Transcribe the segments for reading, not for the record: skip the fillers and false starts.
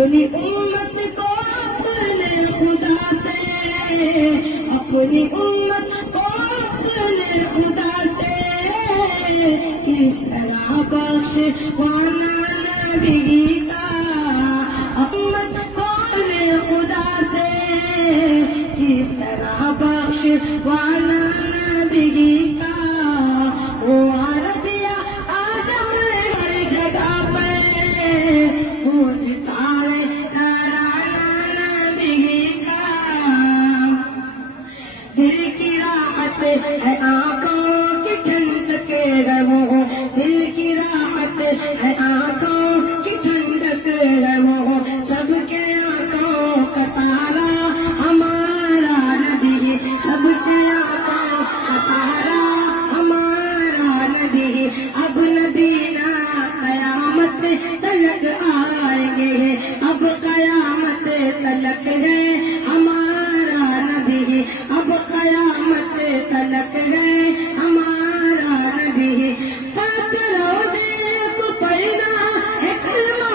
اپنی امت کو اپنے خدا سے، اپنی امت کو اپنے خدا سے کس طرح بخشوانا نبی کا، امت کو اپنے خدا سے کس طرح بخشوانا نبی کا۔ وہ عربیہ آدم ہر جگہ پہ گونجتا ہے ترانہ نبی کا، دل کی راحت ہے آنکھوں کی ٹھنڈک رہو، دل کی راحت ہے آنکھوں کی ٹھنڈک رہو، سب کے آنکھوں کا تارا ہمارا نبی، سب کے آنکھوں کا تارا ہمارا نبی، اب نبی نہ قیامت تلک آئیں گے، اب قیامت تلک ہے ہمارا نبی، اب قیامت تلک ہے ہمارا نبی۔ بات رو دیکھ پڑھنا ایک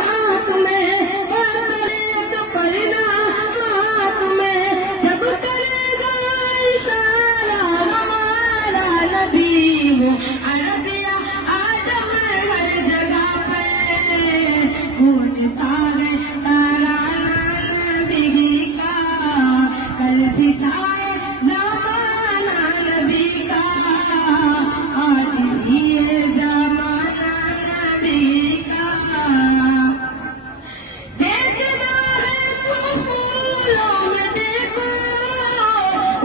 ہاتھ میں، بات ایک پڑھنا ہاتھ میں، جب کرے گا اشارہ ہمارا نبی، وہ عربیہ آدم ہر جگہ پہ گونجتا ہے ترانہ نبی کا، کل بھی تھا زمانہ نبی کا، آج بھی ہے زمانہ نبی کا۔ دیکھنا ہے تو پھولوں میں دیکھو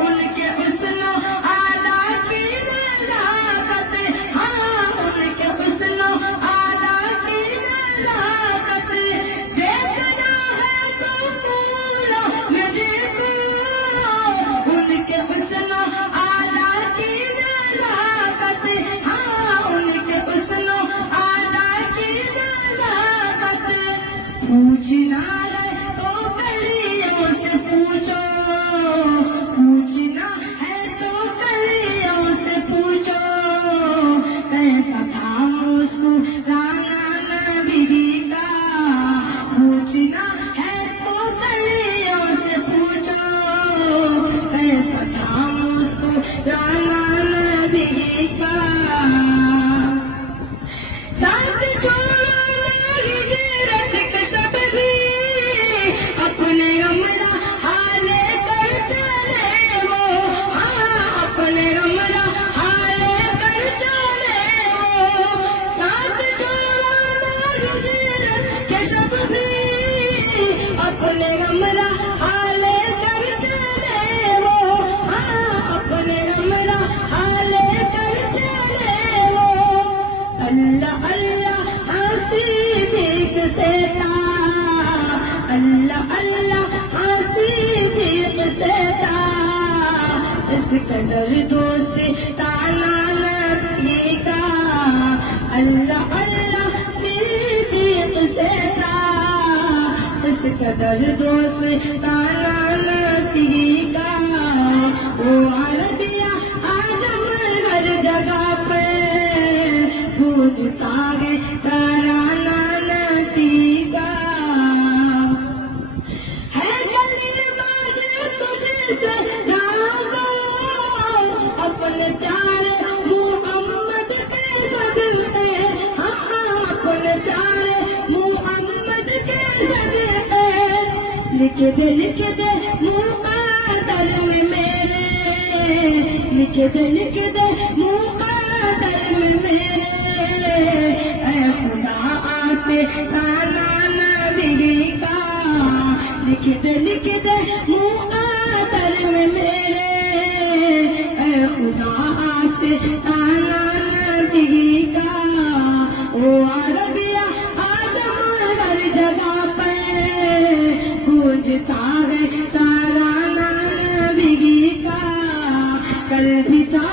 ان کے حسن و ادا کی نزاکت، ہاں ان کے حسن و ادا کی نزاکت، دیکھنا ہے تو پھولوں میں دیکھو ان کے حسن و ادا کی نزاکت، ہاں ان کے حسن و ادا کی نزاکت۔ پوچھنا ہے تو کلیوں سے پوچھو، پوچھنا ہے تو کلیوں سے پوچھو، کیسا تھا مسکرانا نبی کا، پوچھنا ہے تو کلیوں سے پوچھو، کیسا تھا مسکرانا نبی کا۔ ساتھ چھوڑنا ہجرت کا شب بھی، اپنے رمضان حالے کر چلے وہ، ہاں اپنے رمضان حالے کر چلے وہ، ساتھ چھوڑنا ہجرت کے شب بھی، اپنے رمضان حالے کر چلے وہ، ہاں اپنے رمضان حالے کر چلے وہ۔ اللہ اللہ صدیق سے تھا، اللہ اللہ صدیق سے تھا، اس قدر دوستانہ نبی کا، اللہ اللہ صدیق سے تھا، اس قدر دوستانہ نبی کا۔ وہ عربیہ آدم ہر جگہ پہ گونجتا ہے ترانہ نبی کا، ہے گلی باز تجھ سے لاگو اپنے پیارے محمد کے صدقے، ہاں اپنے پیارے محمد کے صدقے، لکھ دے مقدر میں میرے، لکھ دے مقدر میں میرے، اے خدا آستانہ نبی کا، لکھ دے مقدر میں میرے، اے خدا آستانہ نبی کا۔ وہ عربیہ آدم ہر جگہ پہ گونجتا ہے ترانہ نبی کا، کل بھی تھا